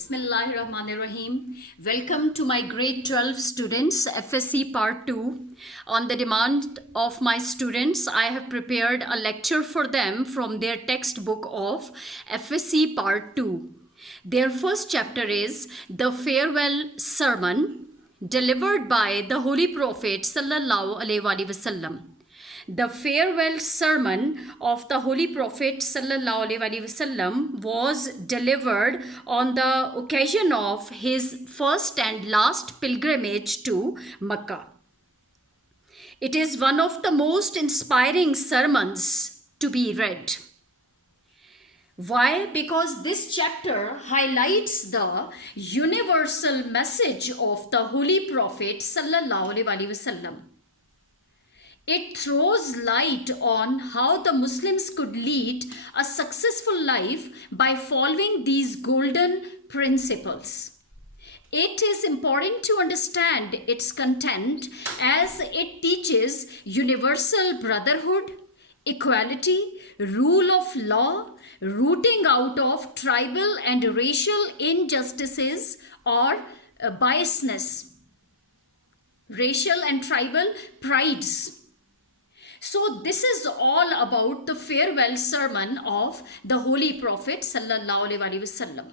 Bismillahirrahmanirrahim. Welcome to my grade 12 students, FSC Part 2. On the demand of my students, I have prepared a lecture for them from their textbook of FSC Part 2. Their first chapter is The Farewell Sermon, delivered by the Holy Prophet Sallallahu Alaihi Wasallam. The farewell sermon of the Holy Prophet ﷺ was delivered on the occasion of his first and last pilgrimage to Mecca. It is one of the most inspiring sermons to be read. Why? Because this chapter highlights the universal message of the Holy Prophet ﷺ. It throws light on how the Muslims could lead a successful life by following these golden principles. It is important to understand its content as it teaches universal brotherhood, equality, rule of law, rooting out of tribal and racial injustices or biasness, racial and tribal prides. So this is all about the farewell sermon of the Holy Prophet Sallallahu Alaihi Wasallam.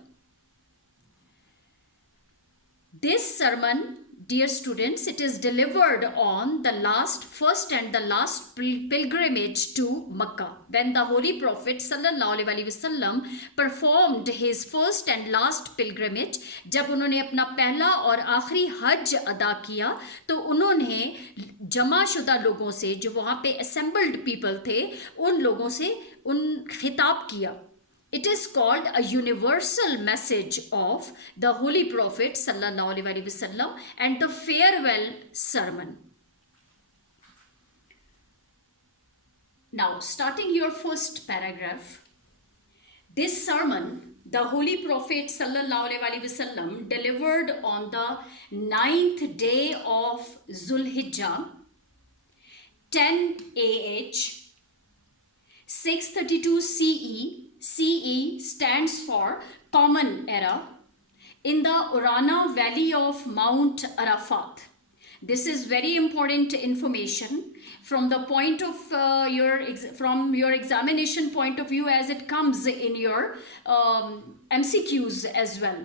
This sermon, dear students, it is delivered on the first and the last pilgrimage to Mecca, when the Holy Prophet Sallallahu Alaihi Wasallam performed his first and last pilgrimage. जब उन्होंने अपना पहला और आखिरी हज अदा किया तो उन्होंने जमाशुदा लोगों से, जो वहाँ पे assembled people थे, उन लोगों से खिताब किया. It is called a universal message of the Holy Prophet Sallallahu Alaihi Wasallam and the farewell sermon. Now, starting your first paragraph, this sermon, the Holy Prophet Sallallahu Alaihi Wasallam delivered on the 9th day of Zulhijjah, 10 AH, 632 CE. CE stands for Common Era, in the Urana Valley of Mount Arafat. This is very important information from the point of from your examination point of view, as it comes in your MCQs as well.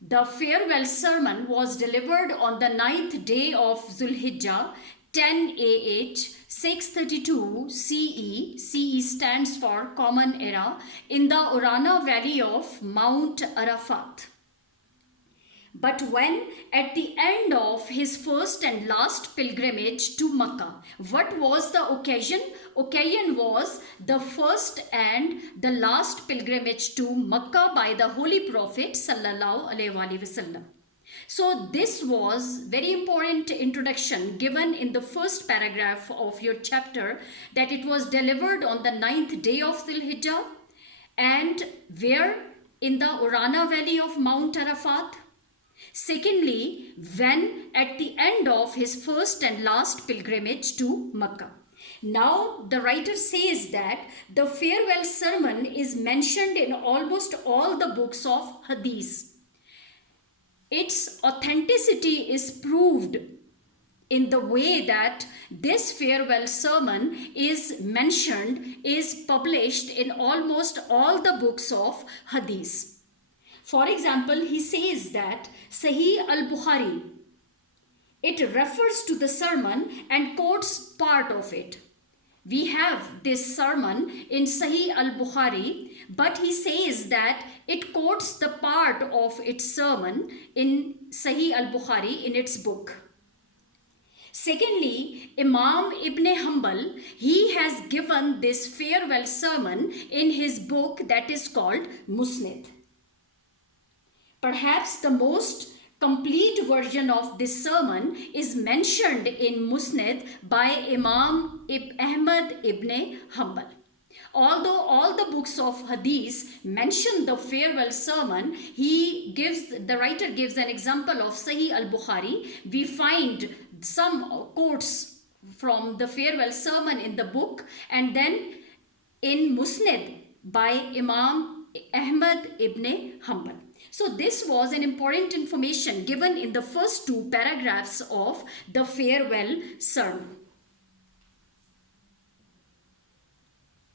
The farewell sermon was delivered on the 9th day of Zulhijjah, 10 AH, 632 CE. CE stands for Common Era, in the Urana Valley of Mount Arafat. But when at the end of his first and last pilgrimage to Mecca, what was the occasion? Occasion was the first and the last pilgrimage to Mecca by the Holy Prophet Sallallahu Alaihi Wasallam. So this was very important introduction given in the first paragraph of your chapter, that it was delivered on the 9th day of Zulhijjah, and where? In the Urana Valley of Mount Arafat. Secondly, when at the end of his first and last pilgrimage to Mecca. Now the writer says that the farewell sermon is mentioned in almost all the books of Hadith. Its authenticity is proved in the way that this farewell sermon is mentioned, is published in almost all the books of Hadith. For example, he says that Sahih al-Bukhari, it refers to the sermon and quotes part of it. We have this sermon in Sahih al-Bukhari, but he says that it quotes the part of its sermon in Sahih al-Bukhari in its book. Secondly, Imam Ibn Hanbal, he has given this farewell sermon in his book that is called Musnad. Perhaps the most complete version of this sermon is mentioned in Musnad by Imam Ahmad ibn Hanbal. Although all the books of Hadith mention the farewell sermon, the writer gives an example of Sahih al-Bukhari. We find some quotes from the farewell sermon in the book, and then in Musnad by Imam Ahmad ibn Hanbal. So this was an important information given in the first two paragraphs of the farewell sermon.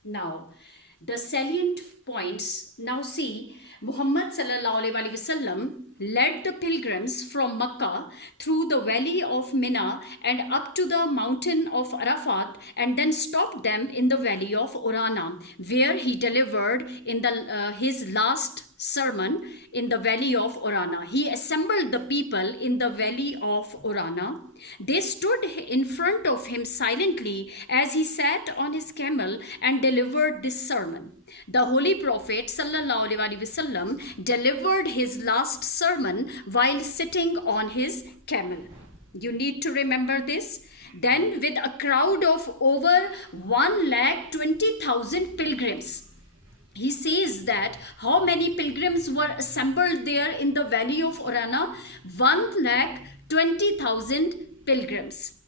Now, the salient points. Now see, Muhammad sallallahu alaihi wasallam led the pilgrims from Makkah through the valley of Mina and up to the mountain of Arafat, and then stopped them in the valley of Urana, where he delivered in his last sermon in the valley of Urana. He assembled the people in the valley of Urana. They stood in front of him silently as he sat on his camel and delivered this sermon. The Holy Prophet sallallahu alaihi wasallam delivered his last sermon while sitting on his camel. You need to remember this. Then, with a crowd of over 120,000 pilgrims, he says that how many pilgrims were assembled there in the valley of Urana? 120,000 pilgrims.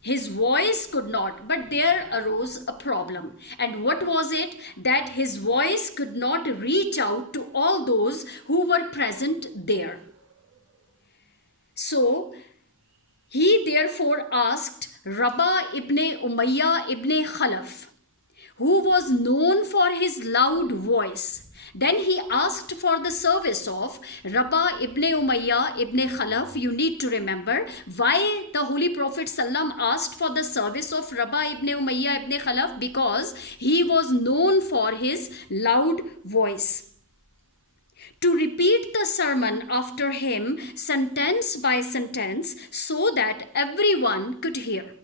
His voice could not, but there arose a problem. And what was it? That his voice could not reach out to all those who were present there. So, he therefore asked Rabah ibn Umayyah ibn Khalaf, who was known for his loud voice. Then he asked for the service of Rabah ibn Umayyah ibn Khalaf. You need to remember why the Holy Prophet ﷺ asked for the service of Rabah ibn Umayyah ibn Khalaf, because he was known for his loud voice. To repeat the sermon after him sentence by sentence so that everyone could hear.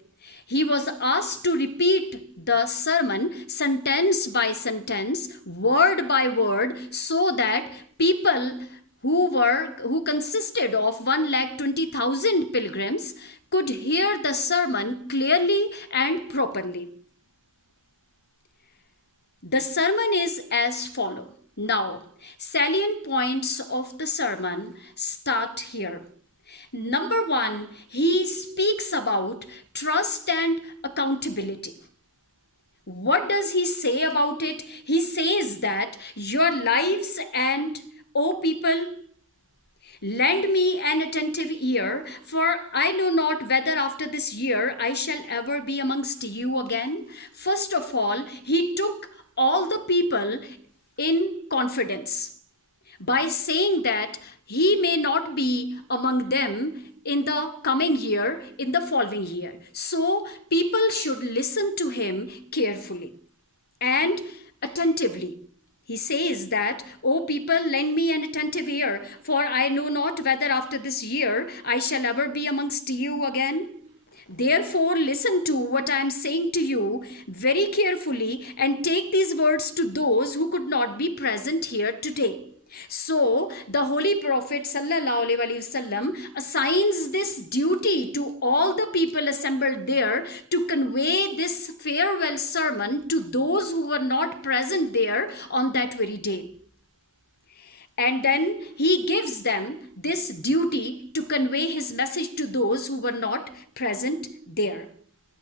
He was asked to repeat the sermon sentence by sentence, word by word, so that people who consisted of 120,000 pilgrims could hear the sermon clearly and properly. The sermon is as follows. Now, salient points of the sermon start here. Number 1, he speaks about trust and accountability. What does he say about it? He says that your lives and, O people, lend me an attentive ear, for I know not whether after this year I shall ever be amongst you again. First of all, he took all the people in confidence by saying that he may not be among them in the coming year, in the following year. So people should listen to him carefully and attentively. He says that, O people, lend me an attentive ear, for I know not whether after this year I shall ever be amongst you again. Therefore, listen to what I am saying to you very carefully and take these words to those who could not be present here today. So, the Holy Prophet ﷺ assigns this duty to all the people assembled there to convey this farewell sermon to those who were not present there on that very day. And then he gives them this duty to convey his message to those who were not present there.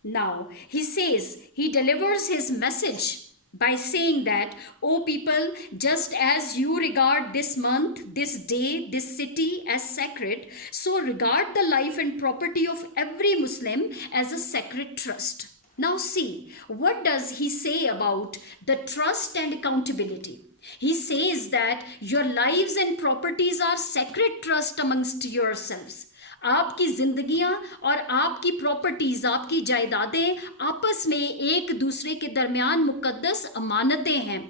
Now, he says, he delivers his message by saying that, O people, just as you regard this month, this day, this city as sacred, so regard the life and property of every Muslim as a sacred trust. Now see, what does he say about the trust and accountability? He says that your lives and properties are sacred trust amongst yourselves. आपकी जिंदगियां और आपकी properties, आपकी जायदादें आपस में एक दूसरे के दरमियान मुकद्दस अमानतें हैं.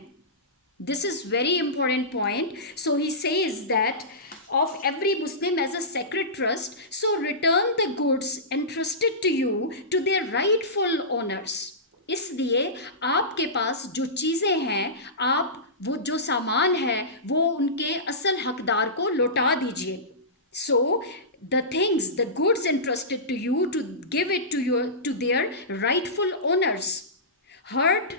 This is very important point. So he says that of every Muslim as a sacred trust, so return the goods entrusted to you to their rightful owners. इसलिए आपके पास जो चीज़ें हैं, आप वो जो सामान है वो उनके असल हकदार को लौटा दीजिए. So the things, the goods entrusted to you, to give it to their rightful owners. Heard?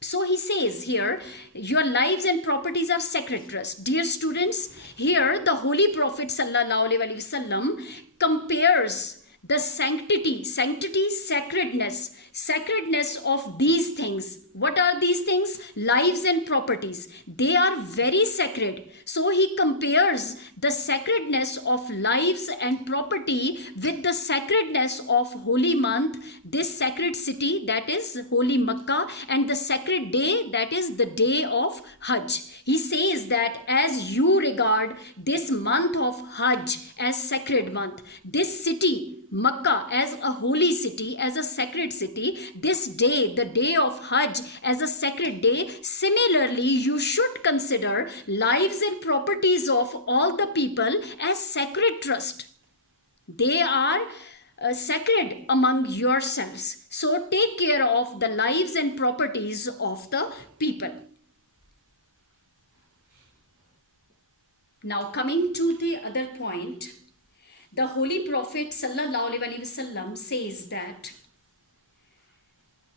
So he says here, your lives and properties are sacred trust. Dear students, here the Holy Prophet ﷺ compares the sanctity, sacredness, sacredness of these things. What are these things? Lives and properties. They are very sacred. So he compares the sacredness of lives and property with the sacredness of holy month, this sacred city, that is holy Makkah, and the sacred day, that is the day of Hajj. He says that as you regard this month of Hajj as sacred month, this city Makkah as a holy city, as a sacred city, this day, the day of Hajj, as a sacred day, similarly you should consider lives and properties of all the people as sacred trust. They are sacred among yourselves. So take care of the lives and properties of the people. Now coming to the other point, the Holy Prophet Sallallahu Alaihi Wasallam says that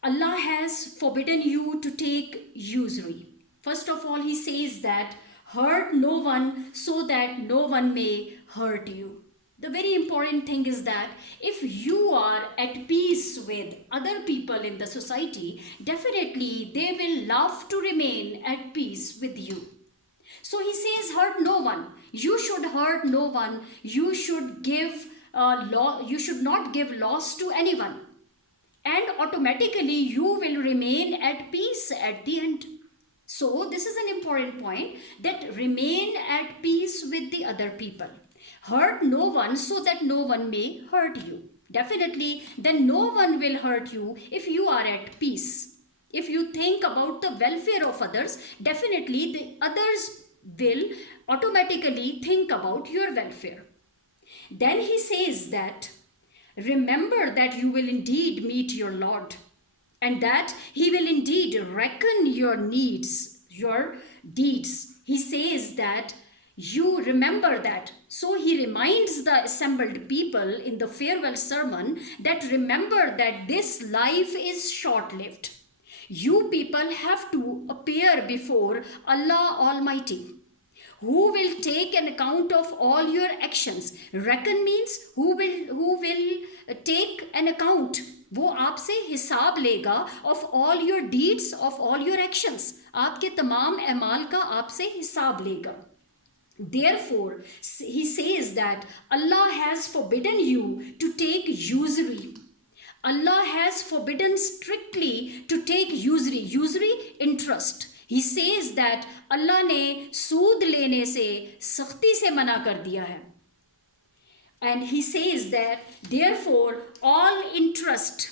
Allah has forbidden you to take usury. First of all, he says that hurt no one so that no one may hurt you. The very important thing is that if you are at peace with other people in the society, definitely they will love to remain at peace with you. So he says, hurt no one. You should hurt no one. You should give you should not give loss to anyone. And automatically you will remain at peace at the end. So this is an important point, that remain at peace with the other people. Hurt no one so that no one may hurt you. Definitely, then no one will hurt you if you are at peace. If you think about the welfare of others, definitely the others will automatically think about your welfare. Then he says that remember that you will indeed meet your Lord, and that he will indeed reckon your needs, your deeds. He says that you remember that. So he reminds the assembled people in the farewell sermon that remember that this life is short-lived. You people have to appear before Allah Almighty, who will take an account of all your actions. Reckon means who will take an account. वो आपसे हिसाब लेगा of all your deeds, of all your actions. आपके तमाम अमाल का आपसे हिसाब लेगा. Therefore, he says that Allah has forbidden you to take usury. Allah has forbidden strictly to take usury. Usury, interest. He says that Allah ने सूद लेने से सख्ती से मना कर दिया है. And he says that therefore all interest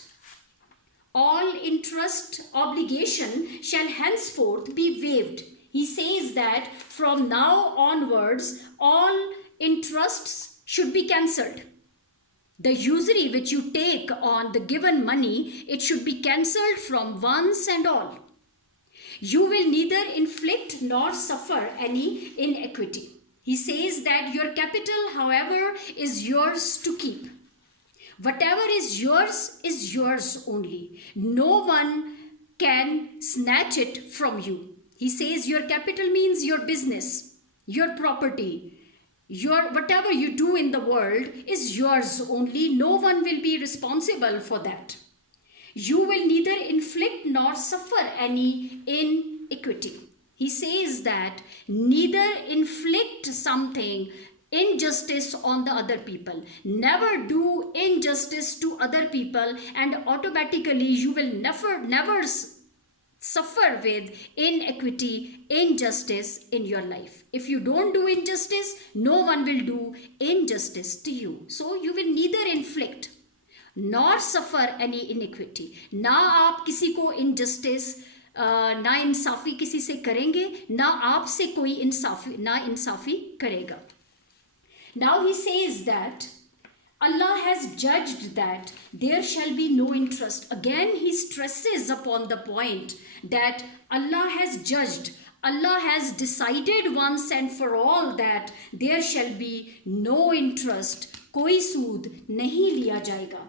obligation shall henceforth be waived. He says that from now onwards all interests should be cancelled. The usury which you take on the given money, it should be cancelled from once and all. You will neither inflict nor suffer any inequity. He says that your capital, however, is yours to keep. Whatever is yours only. No one can snatch it from you. He says your capital means your business, your property, your whatever you do in the world is yours only. No one will be responsible for that. You will neither inflict nor suffer any inequity. He says that neither inflict something, injustice on the other people. Never do injustice to other people, and automatically you will never suffer with inequity, injustice in your life. If you don't do injustice, no one will do injustice to you. So you will neither inflict nor suffer any iniquity. ना आप किसी को injustice ना इंसाफी किसी से करेंगे, ना आपसे कोई इंसाफी करेगा. Now he says that Allah has judged that there shall be no interest. Again he stresses upon the point that Allah has judged, Allah has decided once and for all that there shall be no interest. कोई सूद नहीं लिया जाएगा.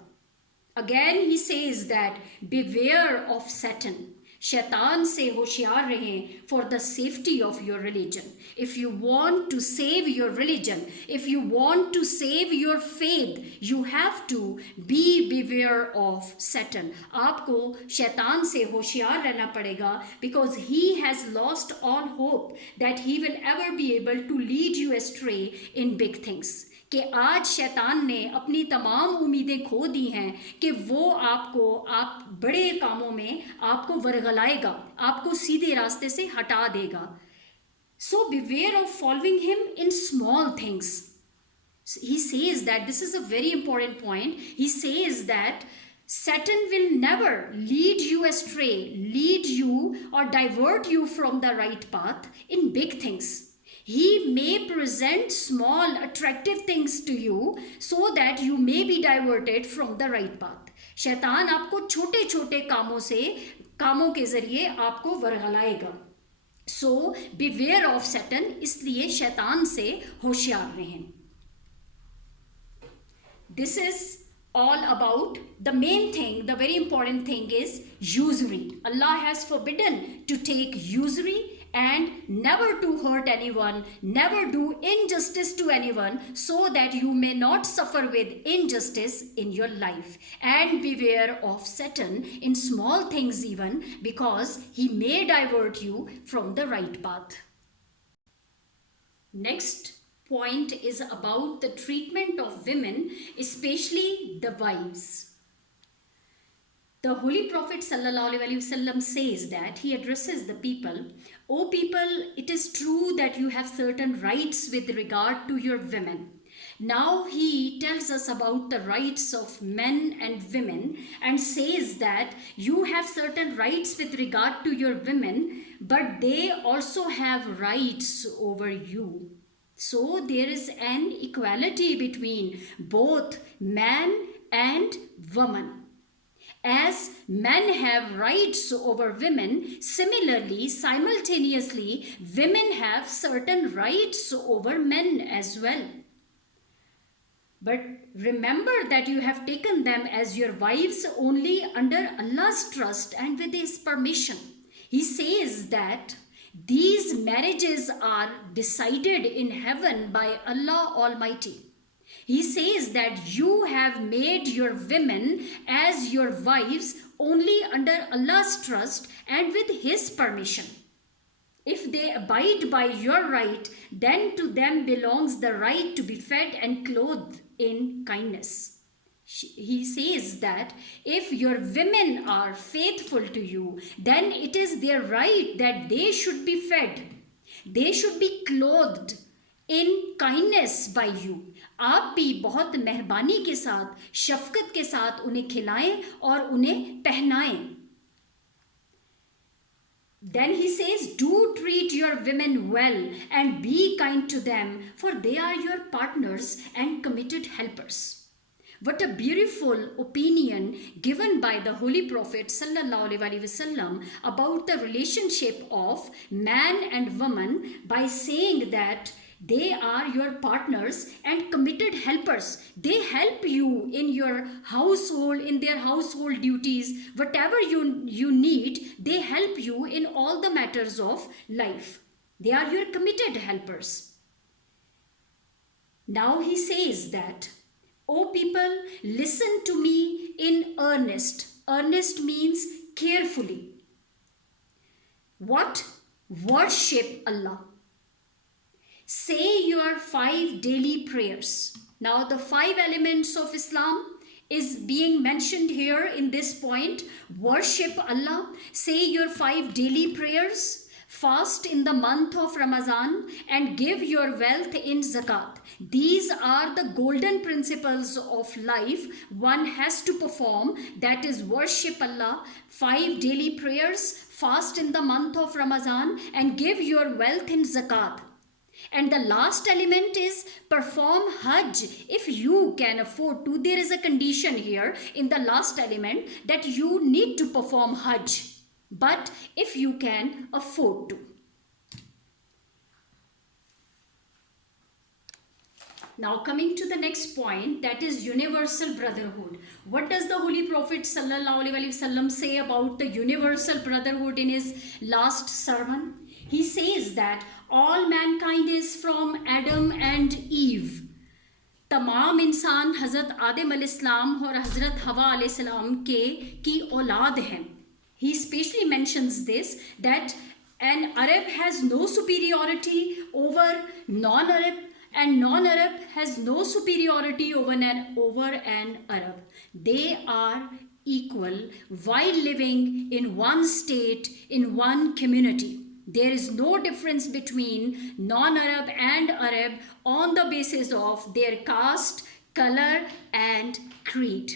Again he says that beware of Satan. शैतान से होशियार रहें for the safety of your religion. If you want to save your religion, if you want to save your faith, you have to be beware of Satan. आपको शैतान से होशियार रहना पड़ेगा because he has lost all hope that he will ever be able to lead you astray in big things. कि आज शैतान ने अपनी तमाम उम्मीदें खो दी हैं कि वो आप बड़े कामों में आपको वरगलाएगा, आपको सीधे रास्ते से हटा देगा. So beware of following him in small things. He says that this is a very important point. He says that Satan will never lead you astray, lead you or divert you from the right path in big things. He may present small attractive things to you so that you may be diverted from the right path. शैतान आपको छोटे छोटे कामों के जरिए आपको वरगलाएगा. So beware of Satan, इसलिए शैतान से होशियार रहें. This is all about the main thing. The very important thing is usury. Allah has forbidden to take usury and never to hurt anyone, never do injustice to anyone, so that you may not suffer with injustice in your life. And beware of Satan in small things even, because he may divert you from the right path. Next point is about the treatment of women, especially the wives. The Holy Prophet ﷺ says that he addresses the people, O people, it is true that you have certain rights with regard to your women. Now he tells us about the rights of men and women and says that you have certain rights with regard to your women, but they also have rights over you. So there is an equality between both man and woman. As men have rights over women, similarly, simultaneously, women have certain rights over men as well. But remember that you have taken them as your wives only under Allah's trust and with His permission. He says that these marriages are decided in heaven by Allah Almighty. He says that you have made your women as your wives only under Allah's trust and with His permission. If they abide by your right, then to them belongs the right to be fed and clothed in kindness. He says that if your women are faithful to you, then it is their right that they should be fed. They should be clothed in kindness by you. आप भी बहुत मेहरबानी के साथ, शफकत के साथ उन्हें खिलाएं और उन्हें पहनाएं. Then he says, do treat your women well and be kind to them, for they are your partners and committed helpers. What a beautiful opinion given by the Holy Prophet ﷺ about the relationship of man and woman by saying that they are your partners and committed helpers. They help you in your household, in their household duties. Whatever you need, they help you in all the matters of life. They are your committed helpers. Now he says that, O people, listen to me in earnest. Earnest means carefully. What? Worship Allah. Say your 5 daily prayers. Now the 5 elements of Islam is being mentioned here in this point. Worship Allah. Say your 5 daily prayers. Fast in the month of Ramadan and give your wealth in zakat. These are the golden principles of life one has to perform. That is worship Allah, 5 daily prayers, fast in the month of Ramadan and give your wealth in zakat. And the last element is perform Hajj if you can afford to. There is a condition here in the last element that you need to perform Hajj, but if you can afford to. Now coming to the next point, that is universal brotherhood. What does the Holy Prophet sallallahu alaihi wasallam say about the universal brotherhood in his last sermon? He says that all mankind is from Adam and Eve. तमाम इंसान हज़रत आदम अलैहिस्सलाम और हज़रत हवा अलैहिस्सलाम के की औलाद हैं. He specially mentions this, that an Arab has no superiority over non-Arab, and non-Arab has no superiority over an Arab. They are equal while living in one state, in one community. There is no difference between non-Arab and Arab on the basis of their caste, color, and creed.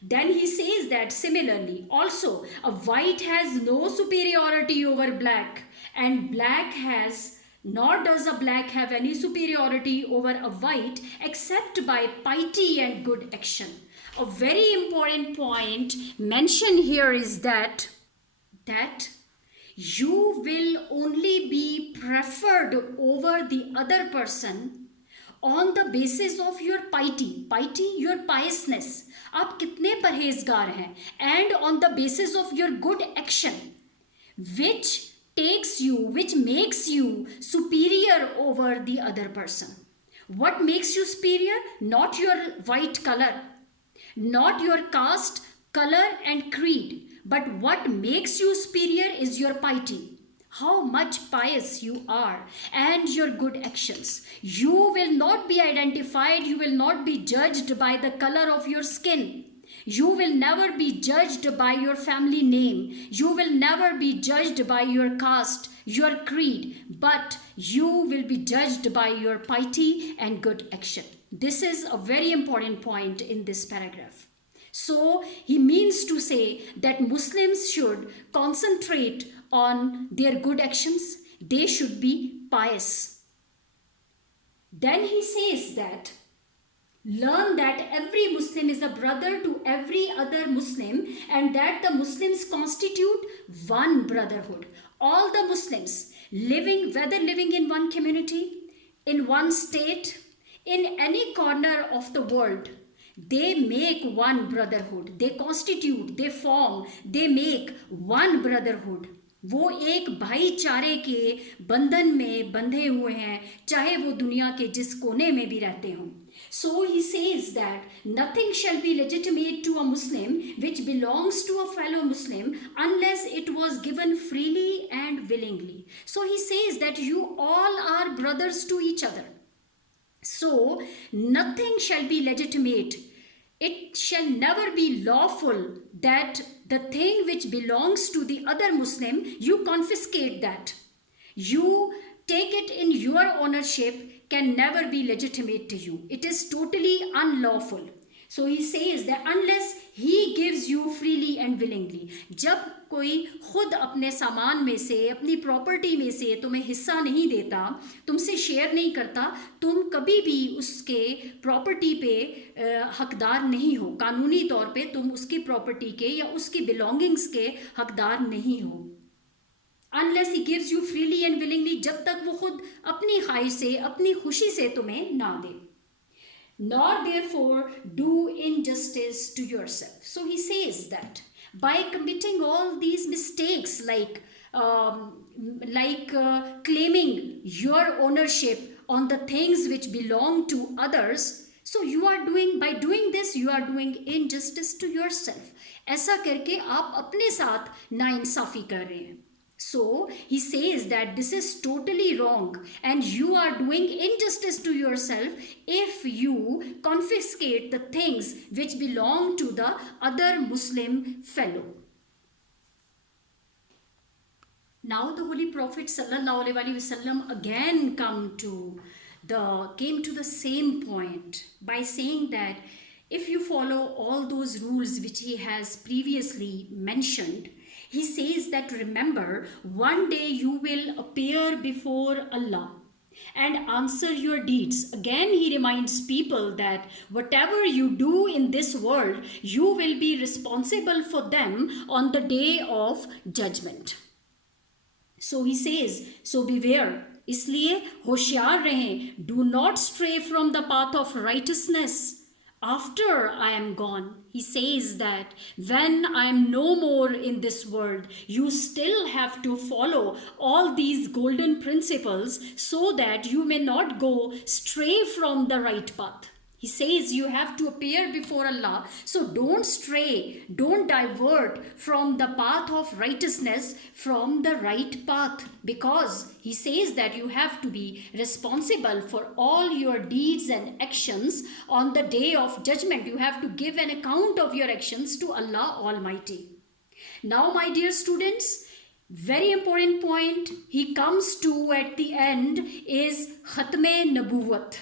Then he says that similarly, also, a white has no superiority over black, and black has, nor does a black have any superiority over a white except by piety and good action. A very important point mentioned here is that you will only be preferred over the other person on the basis of your piety, your piousness. आप कितने परहेजगार हैं, and on the basis of your good action, which makes you superior over the other person. What makes you superior? Not your white color, not your caste, color and creed, but what makes you superior is your piety. How much pious you are and your good actions. You will not be identified, you will not be judged by the color of your skin. You will never be judged by your family name. You will never be judged by your caste, your creed, but you will be judged by your piety and good action. This is a very important point in this paragraph. So he means to say that Muslims should concentrate on their good actions. They should be pious. Then he says that learn that every Muslim is a brother to every other Muslim, and that the Muslims constitute one brotherhood. All the Muslims living, whether living in one community, in one state, in any corner of the world, they make one brotherhood. They constitute, they form, they make one brotherhood. वो एक भाईचारे के बंधन में बंधे हुए हैं, चाहे वो दुनिया के जिस कोने में भी रहते हों. So he says that nothing shall be legitimate to a Muslim which belongs to a fellow Muslim unless it was given freely and willingly. So he says that you all are brothers to each other. So nothing shall be legitimate. It shall never be lawful that the thing which belongs to the other Muslim, you confiscate that. You take it in your ownership, can never be legitimate to you. It is totally unlawful. So he says that unless he gives you freely and willingly. जब कोई खुद अपने सामान में से, अपनी property में से तुम्हें हिस्सा नहीं देता, तुमसे शेयर नहीं करता, तुम कभी भी उसके प्रॉपर्टी पे हकदार नहीं हो. कानूनी तौर पे तुम उसकी प्रॉपर्टी के या उसकी बिलोंगिंग्स के हकदार नहीं हो. Unless he gives you freely and willingly, जब तक वो खुद अपनी ख्वाहिश से, अपनी खुशी से तुम्हें ना दे. Nor therefore do injustice to yourself. So he says that by committing all these mistakes like claiming your ownership on the things which belong to others, so you are doing, by doing this you are doing injustice to yourself. ऐसा करके आप अपने साथ नाइंसाफी कर रहे हैं. So he says that this is totally wrong and you are doing injustice to yourself if you confiscate the things which belong to the other Muslim fellow. Now the Holy Prophet sallallahu alaihi wasallam again came to the same point by saying that if you follow all those rules which he has previously mentioned, he says that remember, one day you will appear before Allah and answer your deeds. Again, he reminds people that whatever you do in this world, you will be responsible for them on the day of judgment. So he says, so beware इसलिए होशियार रहें. Do not stray from the path of righteousness after I am gone. He says that when I am no more in this world, you still have to follow all these golden principles so that you may not go stray from the right path. He says you have to appear before Allah. So don't stray, don't divert from the path of righteousness, from the right path. Because he says that you have to be responsible for all your deeds and actions on the day of judgment. You have to give an account of your actions to Allah Almighty. Now, my dear students, very important point he comes to at the end is Khatme Nabuwat.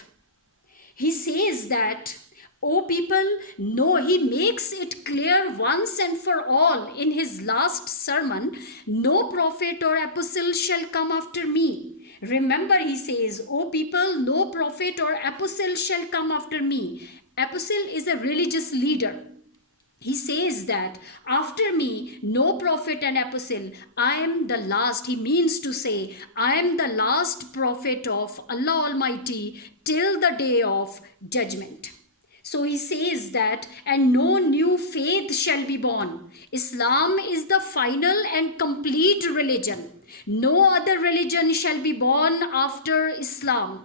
He says that, O people, no, he makes it clear once and for all in his last sermon, no prophet or apostle shall come after me. Remember, he says, O people, no prophet or apostle shall come after me. Apostle is a religious leader. He says that after me, no prophet and apostle, I am the last. He means to say, I am the last prophet of Allah Almighty till the day of judgment. So he says that, and no new faith shall be born. Islam is the final and complete religion. No other religion shall be born after Islam,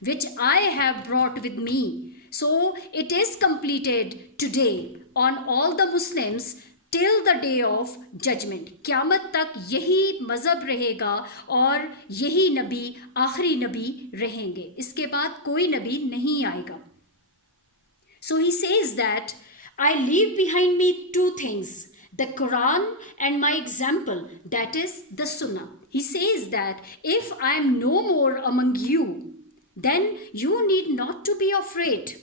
which I have brought with me. So it is completed today on all the Muslims till the day of judgment. क़यामत तक यही मज़हब रहेगा और यही नबी आखिरी नबी रहेंगे. इसके बाद कोई नबी नहीं आएगा. So he says that I leave behind me two things, the Quran and my example, that is the Sunnah. He says that if I am no more among you, then you need not to be afraid,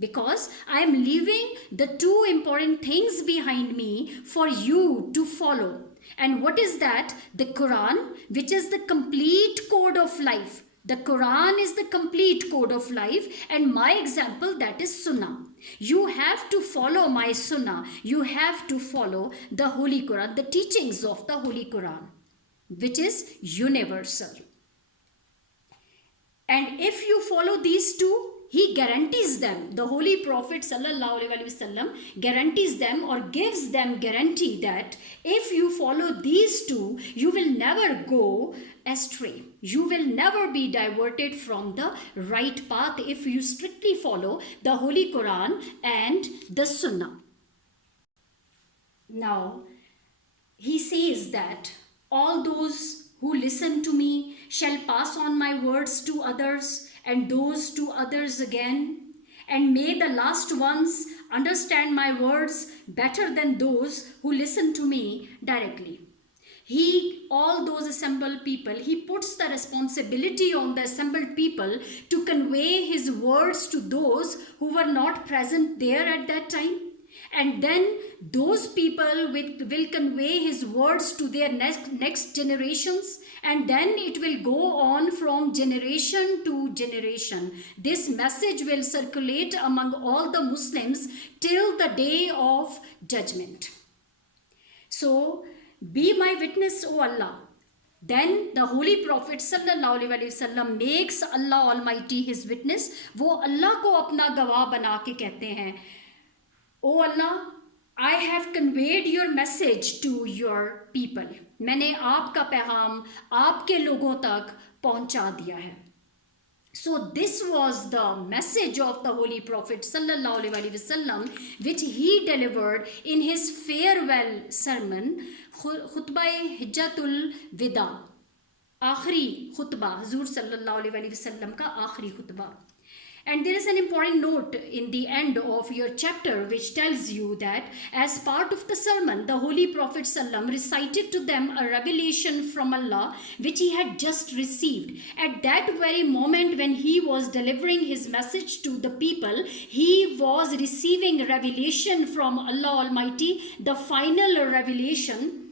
because I am leaving the two important things behind me for you to follow. And what is that? The Quran, which is the complete code of life. The Quran is the complete code of life, and my example, that is Sunnah. You have to follow my Sunnah. You have to follow the Holy Quran, the teachings of the Holy Quran, which is universal. And if you follow these two, he guarantees them. The Holy Prophet ﷺ guarantees them or gives them guarantee that if you follow these two, you will never go astray. You will never be diverted from the right path if you strictly follow the Holy Quran and the Sunnah. Now, he says that all those who listen to me shall pass on my words to others, and those to others again. And may the last ones understand my words better than those who listen to me directly. All those assembled people, he puts the responsibility on the assembled people to convey his words to those who were not present there at that time. And then those people will convey his words to their next generations, and then it will go on from generation to generation. This message will circulate among all the Muslims till the day of judgment. So, be my witness, O Allah. Then the Holy Prophet ﷺ makes Allah Almighty his witness. वो अल्लाह को अपना गवाह बना के कहते हैं, O Allah, I have conveyed your message to your people. मैंने आपका पैगाम आपके लोगों तक पहुंचा दिया है. So this was the message of the Holy Prophet ﷺ, which he delivered in his farewell sermon, Khutbah Hijjatul Wida, आखिरी खुतबा, हुजूर सल्लल्लाहु अलैहि वसल्लम का आखिरी खुतबा. And there is an important note in the end of your chapter which tells you that as part of the sermon, the Holy Prophet ﷺ recited to them a revelation from Allah which he had just received. At that very moment when he was delivering his message to the people, he was receiving revelation from Allah Almighty, the final revelation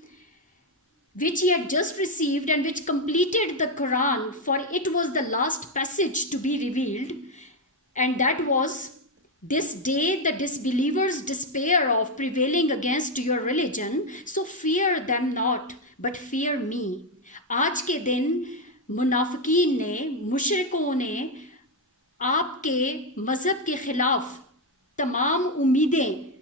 which he had just received and which completed the Quran, for it was the last passage to be revealed. And that was, this day the disbelievers despair of prevailing against your religion, so fear them not, but fear me. आज के दिन मुनाफिकीन ने, मुशरिकों ने आपके मज़हब के ख़िलाफ़ तमाम उम्मीदें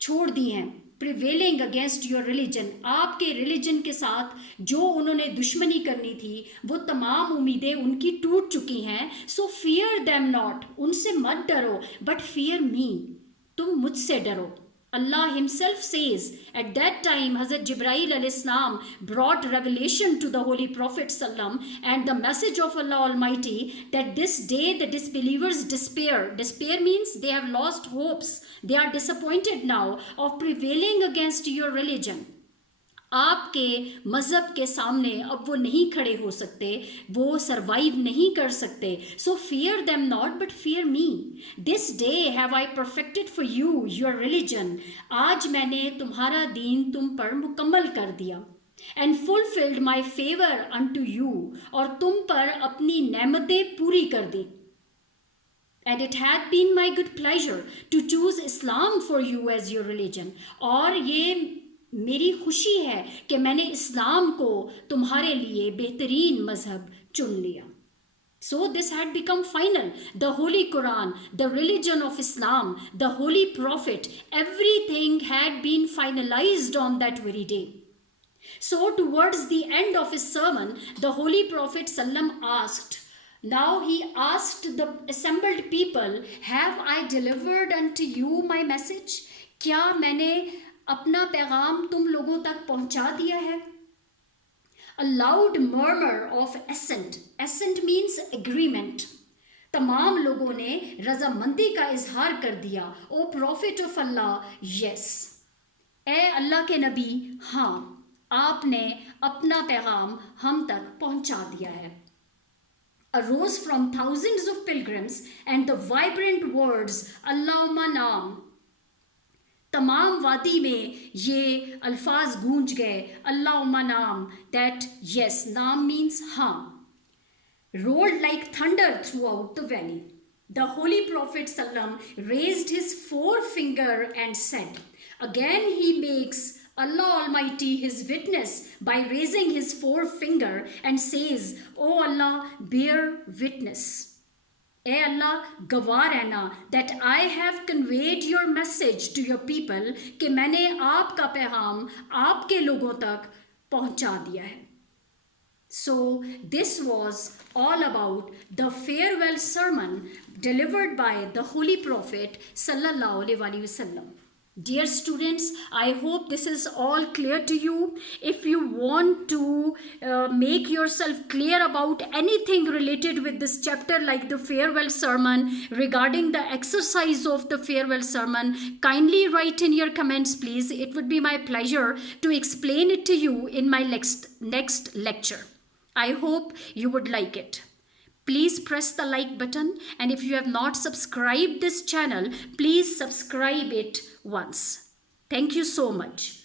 छोड़ दी हैं. प्रिवेलिंग अगेंस्ट योर रिलीजन, आपके रिलीजन के साथ जो उन्होंने दुश्मनी करनी थी वो तमाम उम्मीदें उनकी टूट चुकी हैं. सो फियर देम नॉट, उनसे मत डरो, बट फियर मी, तुम मुझसे डरो. Allah himself says at that time Hazrat Jibrail al-Islam brought revelation to the Holy Prophet sallam and the message of Allah Almighty that this day the disbelievers despair. Despair means they have lost hopes. They are disappointed now of prevailing against your religion. आपके मज़हब के सामने अब वो नहीं खड़े हो सकते, वो सरवाइव नहीं कर सकते. सो fear them not but fear me. This day have I perfected for you your religion. आज मैंने तुम्हारा दीन तुम पर मुकम्मल कर दिया. And fulfilled my favour unto you, और तुम पर अपनी नेमतें पूरी कर दी. And it had been my good pleasure to choose Islam for you as your religion. और ये मेरी खुशी है कि मैंने इस्लाम को तुम्हारे लिए बेहतरीन मज़हब चुन लिया. So this had become final. The Holy Quran, the religion of Islam, the Holy Prophet, everything had been finalized on that very day. So towards the end of his sermon, the Holy Prophet Sallam asked, now he asked the assembled people, have I delivered unto you my message? क्या मैंने अपना पैगाम तुम लोगों तक पहुंचा दिया है? A loud murmur of assent. Assent means agreement. तमाम लोगों ने रजामंदी का इजहार कर दिया. ओ प्रॉफिट ऑफ अल्लाह, yes. ए अल्लाह के नबी, हाँ, आपने अपना पैगाम हम तक पहुंचा दिया है. Arose from thousands of pilgrims and the vibrant words Allahumma naam. तमाम वादी में ये अल्फाज गूंज गए, अल्लाहुम्मा नाम, that yes, नाम means हाँ, rolled like thunder throughout the valley. The Holy Prophet Sallam raised his forefinger and said, again he makes Allah Almighty his witness by raising his forefinger and says, O Allah, bear witness. ए अल्लाह गवाह रहना that I have conveyed your message to your people, कि मैंने आपका पैगाम आपके लोगों तक पहुंचा दिया है. So this was all about the farewell sermon delivered by the Holy Prophet sallallahu alaihi wasallam. Dear students, I hope this is all clear to you. If you want to make yourself clear about anything related with this chapter, like the farewell sermon, regarding the exercise of the farewell sermon, kindly write in your comments, please. It would be my pleasure to explain it to you in my next lecture. I hope you would like it. Please press the like button, and if you have not subscribed this channel, please subscribe it once. Thank you so much.